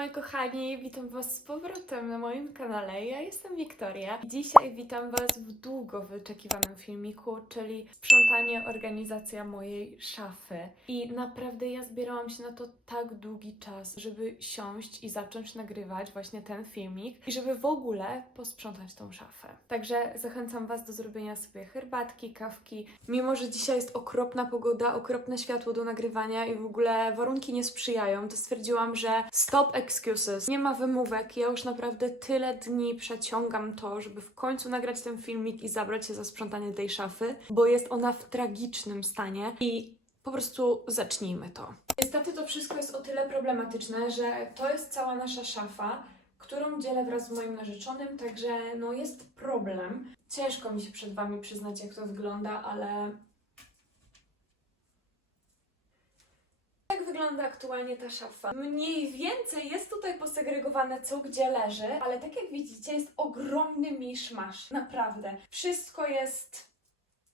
moi kochani, witam Was z powrotem na moim kanale. Ja jestem Wiktoria. Dzisiaj witam Was w długo wyczekiwanym filmiku, czyli sprzątanie, organizacja mojej szafy. I naprawdę ja zbierałam się na to tak długi czas, żeby siąść i zacząć nagrywać właśnie ten filmik i żeby w ogóle posprzątać tą szafę. Także zachęcam Was do zrobienia sobie herbatki, kawki. Mimo, że dzisiaj jest okropna pogoda, okropne światło do nagrywania i w ogóle warunki nie sprzyjają, to stwierdziłam, że stop excuses. Nie ma wymówek. Ja już naprawdę tyle dni przeciągam to, żeby w końcu nagrać ten filmik i zabrać się za sprzątanie tej szafy, bo jest ona w tragicznym stanie i po prostu zacznijmy to. Niestety to wszystko jest o tyle problematyczne, że to jest cała nasza szafa, którą dzielę wraz z moim narzeczonym, także no jest problem. Ciężko mi się przed Wami przyznać, jak to wygląda, ale wygląda aktualnie ta szafa. Mniej więcej jest tutaj posegregowane, co gdzie leży, ale tak jak widzicie, jest ogromny miszmasz. Naprawdę. Wszystko jest...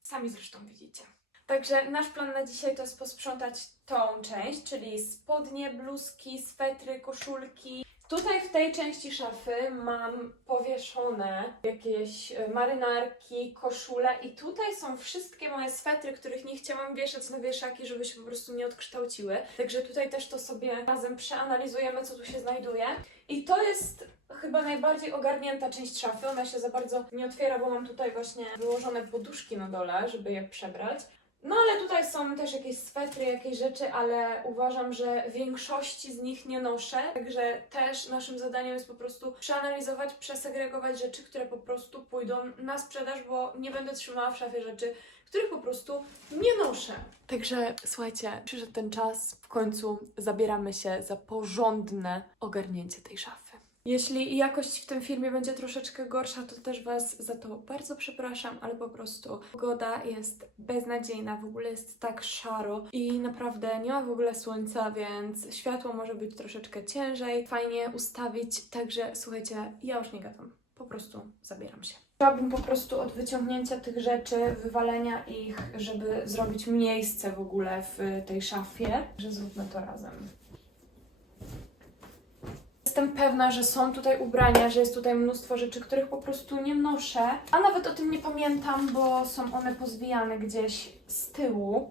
Sami zresztą widzicie. Także nasz plan na dzisiaj to jest posprzątać tą część, czyli spodnie, bluzki, swetry, koszulki. Tutaj w tej części szafy mam powieszone jakieś e, marynarki, koszule i tutaj są wszystkie moje swetry, których nie chciałam wieszać na wieszaki, żeby się po prostu nie odkształciły. Także tutaj też to sobie razem przeanalizujemy, co tu się znajduje. I to jest chyba najbardziej ogarnięta część szafy. Ona się za bardzo nie otwiera, bo mam tutaj właśnie wyłożone poduszki na dole, żeby je przebrać. No ale tutaj są też jakieś swetry, jakieś rzeczy, ale uważam, że większości z nich nie noszę. Także też naszym zadaniem jest po prostu przeanalizować, przesegregować rzeczy, które po prostu pójdą na sprzedaż, bo nie będę trzymała w szafie rzeczy, których po prostu nie noszę. Także słuchajcie, przyszedł ten czas, w końcu zabieramy się za porządne ogarnięcie tej szafy. Jeśli jakość w tym filmie będzie troszeczkę gorsza, to też Was za to bardzo przepraszam, ale po prostu pogoda jest beznadziejna, w ogóle jest tak szaro i naprawdę nie ma w ogóle słońca, więc światło może być troszeczkę ciężej, fajnie ustawić, także słuchajcie, ja już nie gadam, po prostu zabieram się. Chciałabym po prostu od wyciągnięcia tych rzeczy, wywalenia ich, żeby zrobić miejsce w ogóle w tej szafie, że zróbmy to razem. Jestem pewna, że są tutaj ubrania, że jest tutaj mnóstwo rzeczy, których po prostu nie noszę, a nawet o tym nie pamiętam, bo są one pozwijane gdzieś z tyłu.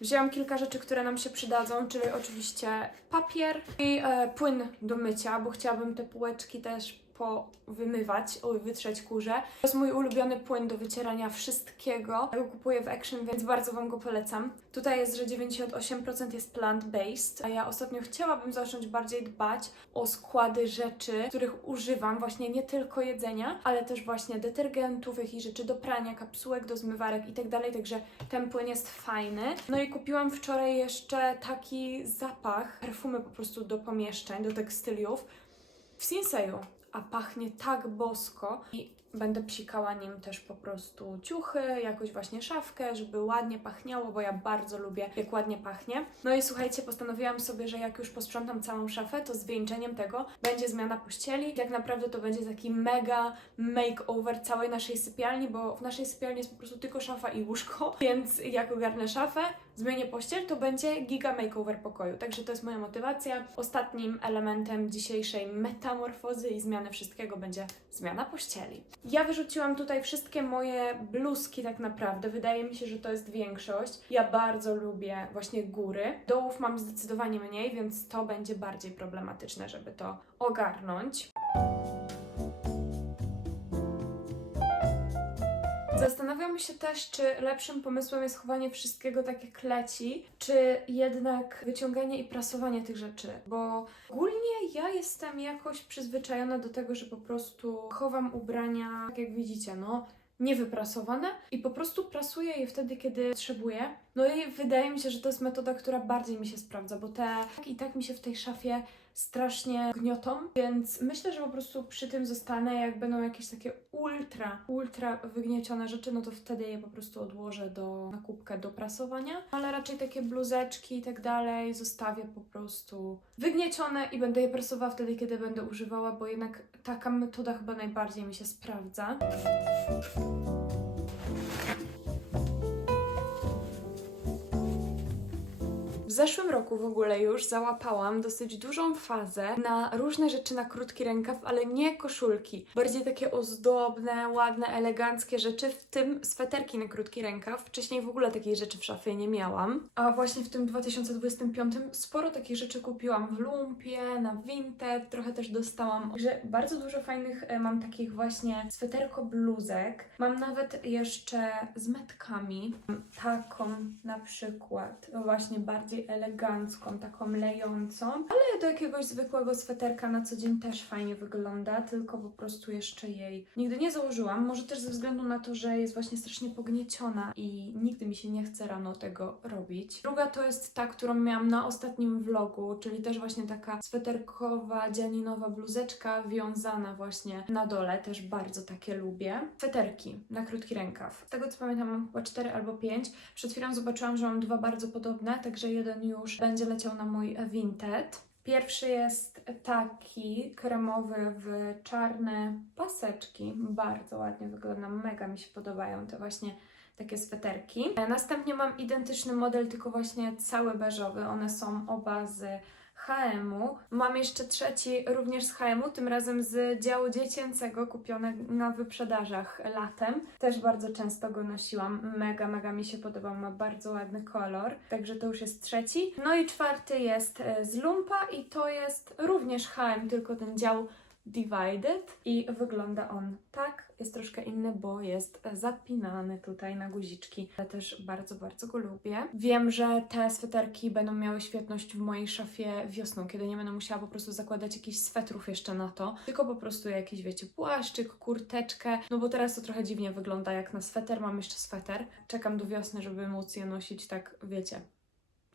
Wzięłam kilka rzeczy, które nam się przydadzą, czyli oczywiście papier i e, płyn do mycia, bo chciałabym te półeczki też powymywać, wytrzeć kurze. To jest mój ulubiony płyn do wycierania wszystkiego. Ja go kupuję w Action, więc bardzo Wam go polecam. Tutaj jest, że 98% jest plant-based, a ja ostatnio chciałabym zacząć bardziej dbać o składy rzeczy, których używam, właśnie nie tylko jedzenia, ale też właśnie detergentów, jakichś rzeczy do prania, kapsułek do zmywarek tak dalej, także ten płyn jest fajny. No i kupiłam wczoraj jeszcze taki zapach, perfumy po prostu do pomieszczeń, do tekstyliów w Sinseju a pachnie tak bosko i będę psikała nim też po prostu ciuchy, jakoś właśnie szafkę, żeby ładnie pachniało, bo ja bardzo lubię jak ładnie pachnie. No i słuchajcie, postanowiłam sobie, że jak już posprzątam całą szafę, to zwieńczeniem tego będzie zmiana pościeli. Tak naprawdę to będzie taki mega makeover całej naszej sypialni, bo w naszej sypialni jest po prostu tylko szafa i łóżko, więc jak ogarnę szafę, zmienię pościel, to będzie giga makeover pokoju. Także to jest moja motywacja. Ostatnim elementem dzisiejszej metamorfozy i zmiany wszystkiego będzie zmiana pościeli. Ja wyrzuciłam tutaj wszystkie moje bluzki tak naprawdę. Wydaje mi się, że to jest większość. Ja bardzo lubię właśnie góry. Dołów mam zdecydowanie mniej, więc to będzie bardziej problematyczne, żeby to ogarnąć. Zastanawiam się też, czy lepszym pomysłem jest chowanie wszystkiego tak jak leci, czy jednak wyciąganie i prasowanie tych rzeczy, bo ogólnie ja jestem jakoś przyzwyczajona do tego, że po prostu chowam ubrania, tak jak widzicie, no, niewyprasowane i po prostu prasuję je wtedy, kiedy potrzebuję. No i wydaje mi się, że to jest metoda, która bardziej mi się sprawdza, bo te tak i tak mi się w tej szafie strasznie gniotą, więc myślę, że po prostu przy tym zostanę. Jak będą jakieś takie ultra, ultra wygniecione rzeczy, no to wtedy je po prostu odłożę do, na kubkę do prasowania. Ale raczej takie bluzeczki i tak dalej zostawię po prostu wygniecione i będę je prasowała wtedy, kiedy będę używała, bo jednak taka metoda chyba najbardziej mi się sprawdza. Zeszłym roku w ogóle już załapałam dosyć dużą fazę na różne rzeczy na krótki rękaw, ale nie koszulki. Bardziej takie ozdobne, ładne, eleganckie rzeczy, w tym sweterki na krótki rękaw. Wcześniej w ogóle takiej rzeczy w szafie nie miałam. A właśnie w tym 2025 sporo takich rzeczy kupiłam w Lumpie, na Vinted, trochę też dostałam. Także bardzo dużo fajnych e, mam takich właśnie sweterko bluzek. Mam nawet jeszcze z metkami. Taką na przykład, właśnie bardziej elegancką, taką lejącą, ale do jakiegoś zwykłego sweterka na co dzień też fajnie wygląda, tylko po prostu jeszcze jej nigdy nie założyłam. Może też ze względu na to, że jest właśnie strasznie pognieciona i nigdy mi się nie chce rano tego robić. Druga to jest ta, którą miałam na ostatnim vlogu, czyli też właśnie taka sweterkowa, dzianinowa bluzeczka wiązana właśnie na dole, też bardzo takie lubię. Sweterki na krótki rękaw. Z tego co pamiętam mam chyba 4 albo 5. Przed chwilą zobaczyłam, że mam dwa bardzo podobne, także jeden już będzie leciał na mój Vinted. Pierwszy jest taki kremowy w czarne paseczki. Bardzo ładnie wygląda, mega mi się podobają te właśnie takie sweterki. E, Następnie mam identyczny model, tylko właśnie cały beżowy. One są oba z H&M-u. Mam jeszcze trzeci również z H&M-u, tym razem z działu dziecięcego, kupione na wyprzedażach latem. Też bardzo często go nosiłam. Mega, mega mi się podobał, ma bardzo ładny kolor. Także to już jest trzeci. No i czwarty jest e, z Lumpa i to jest również H&M, tylko ten dział Divided i wygląda on tak. Jest troszkę inny, bo jest zapinany tutaj na guziczki. Ja też bardzo, bardzo go lubię. Wiem, że te sweterki będą miały świetność w mojej szafie wiosną, kiedy nie będę musiała po prostu zakładać jakichś swetrów jeszcze na to, tylko po prostu jakiś, wiecie, płaszczyk, kurteczkę, no bo teraz to trochę dziwnie wygląda jak na sweter. Mam jeszcze sweter. Czekam do wiosny, żeby móc je nosić tak, wiecie,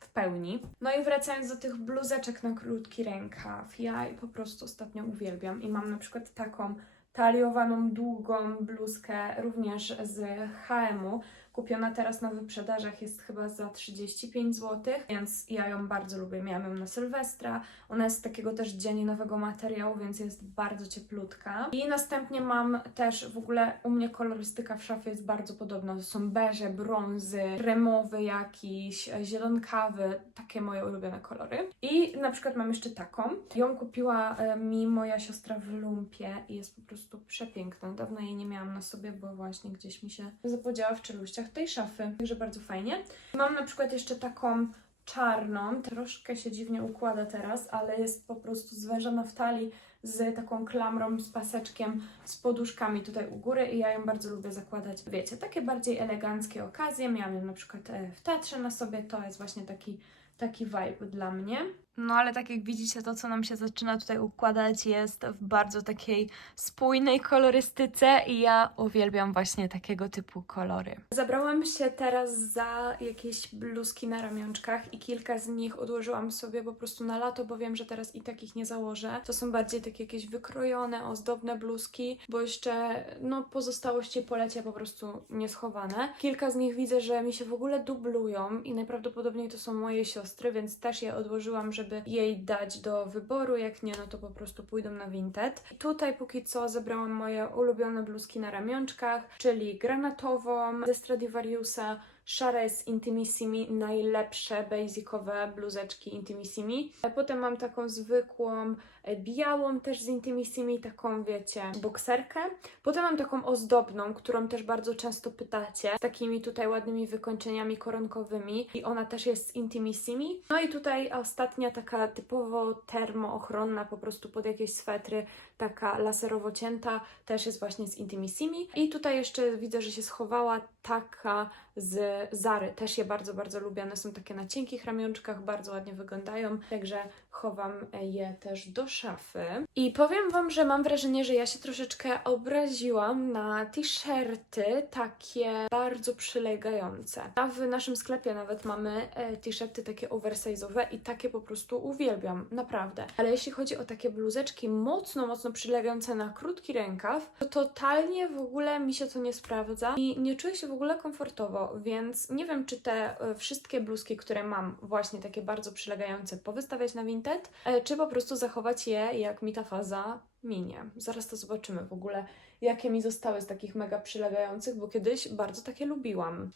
w pełni. No i wracając do tych bluzeczek na krótki rękaw, ja po prostu ostatnio uwielbiam i mam na przykład taką taliowaną, długą bluzkę również z H&M-u. Kupiona teraz na wyprzedażach jest chyba za 35 zł, więc ja ją bardzo lubię. Miałam ją na Sylwestra. Ona jest z takiego też dzianinowego materiału, więc jest bardzo cieplutka. I następnie mam też w ogóle u mnie kolorystyka w szafie jest bardzo podobna. To są beże, brązy, kremowy jakiś, zielonkawy, takie moje ulubione kolory. I na przykład mam jeszcze taką. Ją kupiła e, mi moja siostra w lumpie i jest po prostu przepiękna. Dawno jej nie miałam na sobie, bo właśnie gdzieś mi się zapodziała w czeluściach tej szafy. Także bardzo fajnie. Mam na przykład jeszcze taką czarną, troszkę się dziwnie układa teraz, ale jest po prostu zwężona w talii z taką klamrą, z paseczkiem, z poduszkami tutaj u góry i ja ją bardzo lubię zakładać. Wiecie, takie bardziej eleganckie okazje. Miałam ją na przykład e, w teatrze na sobie, to jest właśnie taki, taki vibe dla mnie. No ale tak jak widzicie, to co nam się zaczyna tutaj układać jest w bardzo takiej spójnej kolorystyce i ja uwielbiam właśnie takiego typu kolory. Zabrałam się teraz za jakieś bluzki na ramionczkach i kilka z nich odłożyłam sobie po prostu na lato, bo wiem, że teraz i takich nie założę. To są bardziej takie jakieś wykrojone, ozdobne bluzki, bo jeszcze no pozostałości po lecie po prostu nieschowane. Kilka z nich widzę, że mi się w ogóle dublują i najprawdopodobniej to są moje siostry, więc też je odłożyłam, żeby jej dać do wyboru. Jak nie, no to po prostu pójdą na Vinted. Tutaj póki co zebrałam moje ulubione bluzki na ramionczkach, czyli granatową ze Stradivariusa, szare z Intimissimi, najlepsze basicowe bluzeczki Intimissimi. Potem mam taką zwykłą, białą też z Intimissimi, taką wiecie, bokserkę. Potem mam taką ozdobną, którą też bardzo często pytacie, z takimi tutaj ładnymi wykończeniami koronkowymi i ona też jest z Intimissimi. No i tutaj ostatnia taka typowo termoochronna, po prostu pod jakieś swetry, taka laserowo cięta, też jest właśnie z Intimissimi. I tutaj jeszcze widzę, że się schowała taka z Zary. Też je bardzo, bardzo lubię. One są takie na cienkich ramionczkach, bardzo ładnie wyglądają, także chowam je też do szafy. I powiem Wam, że mam wrażenie, że ja się troszeczkę obraziłam na t-shirty takie bardzo przylegające. A w naszym sklepie nawet mamy e, t-shirty takie oversize'owe i takie po prostu uwielbiam, naprawdę. Ale jeśli chodzi o takie bluzeczki mocno, mocno przylegające na krótki rękaw, to totalnie w ogóle mi się to nie sprawdza i nie czuję się w ogóle komfortowo, więc nie wiem, czy te e, wszystkie bluzki, które mam, właśnie takie bardzo przylegające, powystawiać na E, czy po prostu zachować je, jak mi ta faza minie. Zaraz to zobaczymy w ogóle, jakie mi zostały z takich mega przylegających, bo kiedyś bardzo takie lubiłam.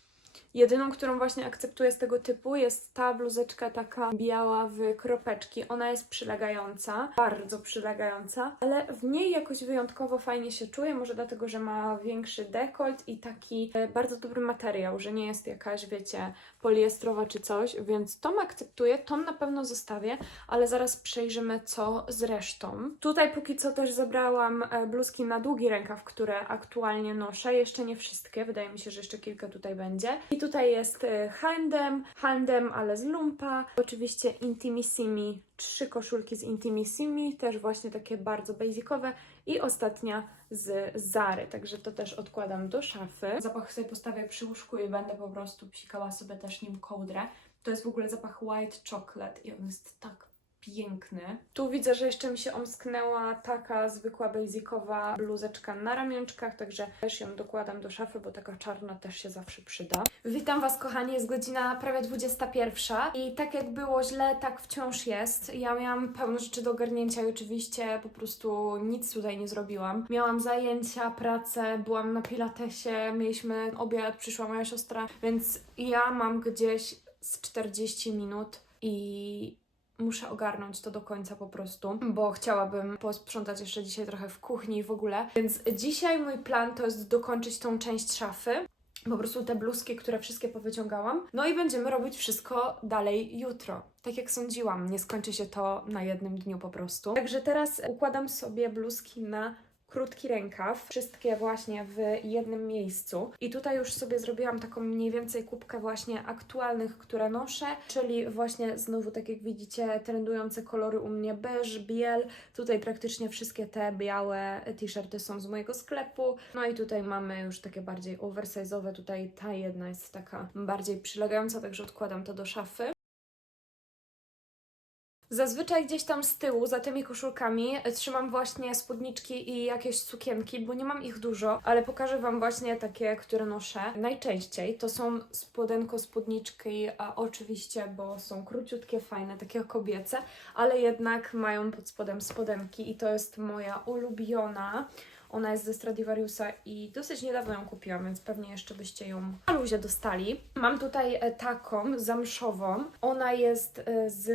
Jedyną, którą właśnie akceptuję z tego typu jest ta bluzeczka taka biała w kropeczki. Ona jest przylegająca, bardzo przylegająca, ale w niej jakoś wyjątkowo fajnie się czuję, może dlatego, że ma większy dekolt i taki e, bardzo dobry materiał, że nie jest jakaś, wiecie, poliestrowa czy coś, więc tą akceptuję, tą na pewno zostawię, ale zaraz przejrzymy co z resztą. Tutaj póki co też zabrałam e, bluzki na długi rękaw, które aktualnie noszę, jeszcze nie wszystkie, wydaje mi się, że jeszcze kilka tutaj będzie. I tutaj jest e, Handem, Handem, ale z lumpa, oczywiście Intimissimi, trzy koszulki z Intimissimi, też właśnie takie bardzo basicowe i ostatnia z Zary, także to też odkładam do szafy. Zapach sobie postawię przy łóżku i będę po prostu psikała sobie też nim kołdrę. To jest w ogóle zapach white chocolate i on jest tak piękny. Tu widzę, że jeszcze mi się omsknęła taka zwykła basicowa bluzeczka na ramionczkach, także też ją dokładam do szafy, bo taka czarna też się zawsze przyda. Witam Was kochani, jest godzina prawie 21 i tak jak było źle, tak wciąż jest. Ja miałam pełno rzeczy do ogarnięcia i oczywiście po prostu nic tutaj nie zrobiłam. Miałam zajęcia, pracę, byłam na pilatesie, mieliśmy obiad, przyszła moja siostra, więc ja mam gdzieś z 40 minut i muszę ogarnąć to do końca po prostu, bo chciałabym posprzątać jeszcze dzisiaj trochę w kuchni i w ogóle. Więc dzisiaj mój plan to jest dokończyć tą część szafy. Po prostu te bluzki, które wszystkie powyciągałam. No i będziemy robić wszystko dalej jutro. Tak jak sądziłam, nie skończy się to na jednym dniu po prostu. Także teraz układam sobie bluzki na krótki rękaw, wszystkie właśnie w jednym miejscu. I tutaj już sobie zrobiłam taką mniej więcej kubkę właśnie aktualnych, które noszę, czyli właśnie znowu tak jak widzicie trendujące kolory u mnie beż, biel. Tutaj praktycznie wszystkie te białe t-shirty są z mojego sklepu. No i tutaj mamy już takie bardziej oversize'owe. Tutaj ta jedna jest taka bardziej przylegająca, także odkładam to do szafy. Zazwyczaj gdzieś tam z tyłu, za tymi koszulkami, trzymam właśnie spódniczki i jakieś sukienki, bo nie mam ich dużo, ale pokażę Wam właśnie takie, które noszę najczęściej. To są spodenko, spódniczki, a oczywiście, bo są króciutkie, fajne, takie kobiece, ale jednak mają pod spodem spodenki i to jest moja ulubiona. Ona jest ze Stradivariusa i dosyć niedawno ją kupiłam, więc pewnie jeszcze byście ją na luzie dostali. Mam tutaj e, taką zamszową. Ona jest e, z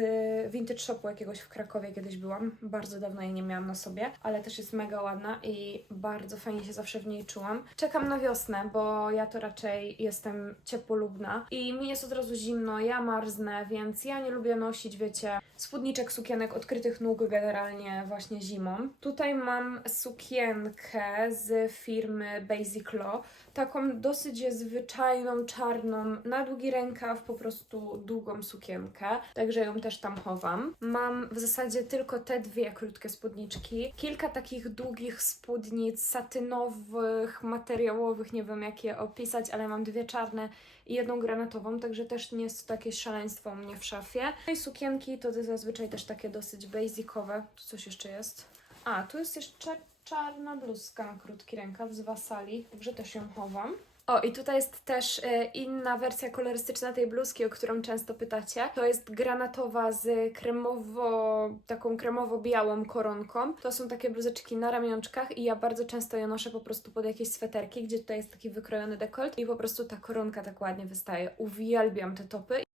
vintage shopu jakiegoś w Krakowie kiedyś byłam. Bardzo dawno jej nie miałam na sobie, ale też jest mega ładna i bardzo fajnie się zawsze w niej czułam. Czekam na wiosnę, bo ja to raczej jestem ciepłolubna i mi jest od razu zimno, ja marznę, więc ja nie lubię nosić, wiecie, spódniczek, sukienek, odkrytych nóg generalnie właśnie zimą. Tutaj mam sukienkę z firmy Basic Law, taką dosyć zwyczajną, czarną, na długi rękaw, po prostu długą sukienkę, także ją też tam chowam. Mam w zasadzie tylko te dwie krótkie spódniczki, kilka takich długich spódnic satynowych, materiałowych, nie wiem jak je opisać, ale mam dwie czarne i jedną granatową, także też nie jest to jakieś szaleństwo u mnie w szafie. No i sukienki to zazwyczaj też takie dosyć basicowe. Tu coś jeszcze jest. A, tu jest jeszcze czarna bluzka krótki rękaw z Wasali, także też ją chowam. O, i tutaj jest też e, inna wersja kolorystyczna tej bluzki, o którą często pytacie. To jest granatowa z kremowo, taką kremowo-białą koronką. To są takie bluzeczki na ramionczkach i ja bardzo często je noszę po prostu pod jakieś sweterki, gdzie tutaj jest taki wykrojony dekolt i po prostu ta koronka tak ładnie wystaje. Uwielbiam te topy.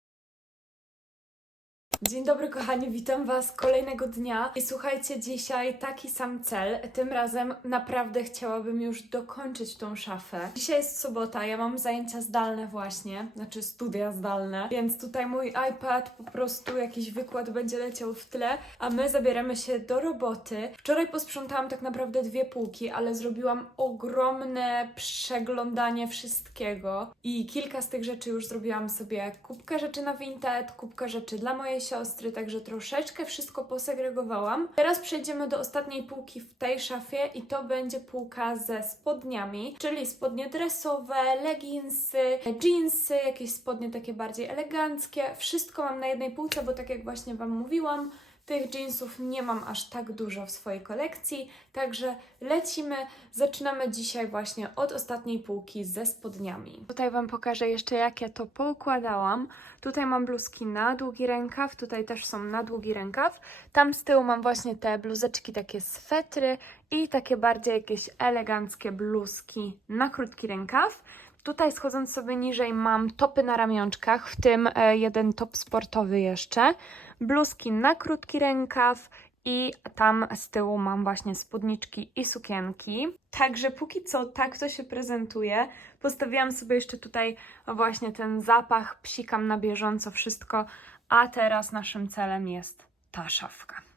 Dzień dobry kochani, witam Was kolejnego dnia. I słuchajcie, dzisiaj taki sam cel, tym razem naprawdę chciałabym już dokończyć tą szafę. Dzisiaj jest sobota, ja mam zajęcia zdalne właśnie, znaczy studia zdalne, więc tutaj mój iPad, po prostu jakiś wykład będzie leciał w tle, a my zabieramy się do roboty. Wczoraj posprzątałam tak naprawdę dwie półki, ale zrobiłam ogromne przeglądanie wszystkiego. I kilka z tych rzeczy już zrobiłam sobie. Kubkę rzeczy na Vinted, kubkę rzeczy dla mojej siostry, także troszeczkę wszystko posegregowałam. Teraz przejdziemy do ostatniej półki w tej szafie i to będzie półka ze spodniami, czyli spodnie dresowe, leginsy, jeansy, jakieś spodnie takie bardziej eleganckie. Wszystko mam na jednej półce, bo tak jak właśnie Wam mówiłam, tych jeansów nie mam aż tak dużo w swojej kolekcji, także lecimy. Zaczynamy dzisiaj właśnie od ostatniej półki ze spodniami. Tutaj Wam pokażę jeszcze, jak ja to poukładałam. Tutaj mam bluzki na długi rękaw, tutaj też są na długi rękaw. Tam z tyłu mam właśnie te bluzeczki, takie swetry i takie bardziej jakieś eleganckie bluzki na krótki rękaw. Tutaj schodząc sobie niżej mam topy na ramionczkach, w tym e, jeden top sportowy jeszcze, bluzki na krótki rękaw i tam z tyłu mam właśnie spódniczki i sukienki. Także póki co tak to się prezentuje. Postawiłam sobie jeszcze tutaj właśnie ten zapach, psikam na bieżąco wszystko, a teraz naszym celem jest ta szafka.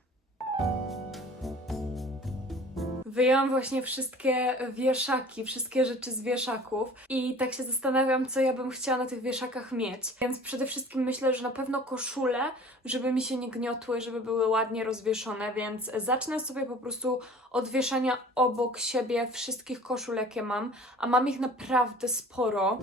Wyjęłam właśnie wszystkie wieszaki, wszystkie rzeczy z wieszaków i tak się zastanawiam, co ja bym chciała na tych wieszakach mieć. Więc przede wszystkim myślę, że na pewno koszule, żeby mi się nie gniotły, żeby były ładnie rozwieszone, więc zacznę sobie po prostu od wieszania obok siebie wszystkich koszul, jakie mam, a mam ich naprawdę sporo.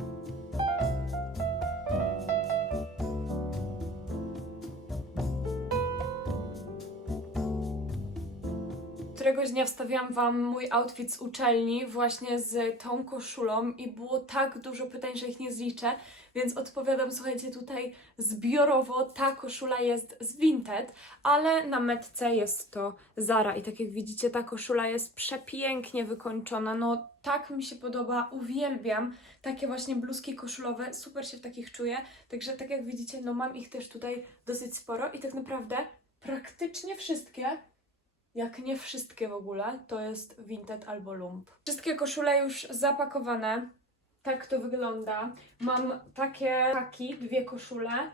Któregoś dnia wstawiłam Wam mój outfit z uczelni właśnie z tą koszulą i było tak dużo pytań, że ich nie zliczę, więc odpowiadam, słuchajcie, tutaj zbiorowo ta koszula jest z Vinted, ale na metce jest to Zara i tak jak widzicie, ta koszula jest przepięknie wykończona, no tak mi się podoba, uwielbiam takie właśnie bluzki koszulowe, super się w takich czuję, także tak jak widzicie, no mam ich też tutaj dosyć sporo i tak naprawdę praktycznie wszystkie jak nie wszystkie w ogóle, to jest Vinted albo Lump. Wszystkie koszule już zapakowane. Tak to wygląda. Mam takie taki, dwie koszule,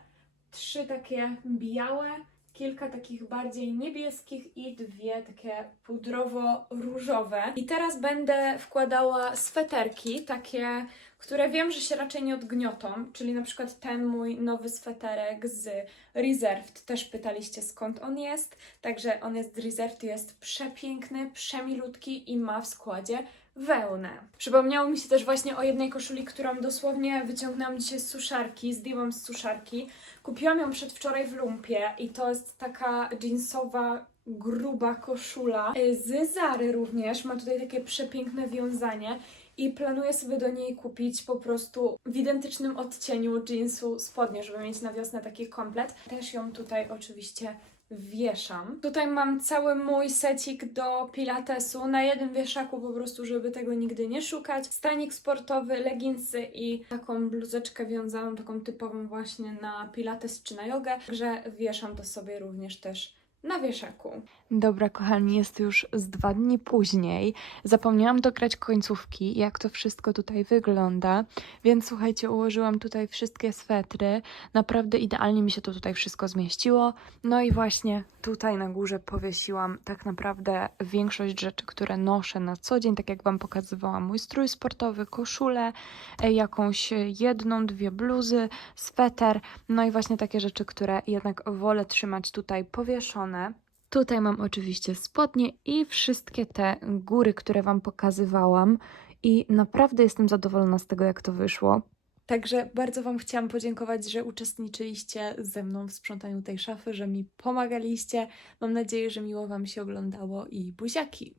trzy takie białe, kilka takich bardziej niebieskich i dwie takie pudrowo-różowe. I teraz będę wkładała sweterki, takie, które wiem, że się raczej nie odgniotą, czyli na przykład ten mój nowy sweterek z Reserved. Też pytaliście skąd on jest. Także on jest z Reserved, jest przepiękny, przemilutki i ma w składzie wełnę. Przypomniało mi się też właśnie o jednej koszuli, którą dosłownie wyciągnęłam dzisiaj z suszarki, zdjęłam z suszarki. Kupiłam ją przedwczoraj w lumpie i to jest taka jeansowa, gruba koszula. Y, Z Zary również, ma tutaj takie przepiękne wiązanie i planuję sobie do niej kupić po prostu w identycznym odcieniu jeansu spodnie, żeby mieć na wiosnę taki komplet. Też ją tutaj oczywiście wieszam. Tutaj mam cały mój secik do pilatesu na jednym wieszaku po prostu, żeby tego nigdy nie szukać. Stanik sportowy, leginsy i taką bluzeczkę wiązaną, taką typową właśnie na pilates czy na jogę, także wieszam to sobie również też na wieszaku. Dobra, kochani, jest już z dwa dni później. Zapomniałam dograć końcówki, jak to wszystko tutaj wygląda, więc słuchajcie, ułożyłam tutaj wszystkie swetry. Naprawdę idealnie mi się to tutaj wszystko zmieściło. No i właśnie tutaj na górze powiesiłam tak naprawdę większość rzeczy, które noszę na co dzień, tak jak Wam pokazywałam, mój strój sportowy, koszulę, e, jakąś jedną, dwie bluzy, sweter, no i właśnie takie rzeczy, które jednak wolę trzymać tutaj powieszone. Tutaj mam oczywiście spodnie i wszystkie te góry, które Wam pokazywałam i naprawdę jestem zadowolona z tego, jak to wyszło. Także bardzo Wam chciałam podziękować, że uczestniczyliście ze mną w sprzątaniu tej szafy, że mi pomagaliście. Mam nadzieję, że miło Wam się oglądało i buziaki.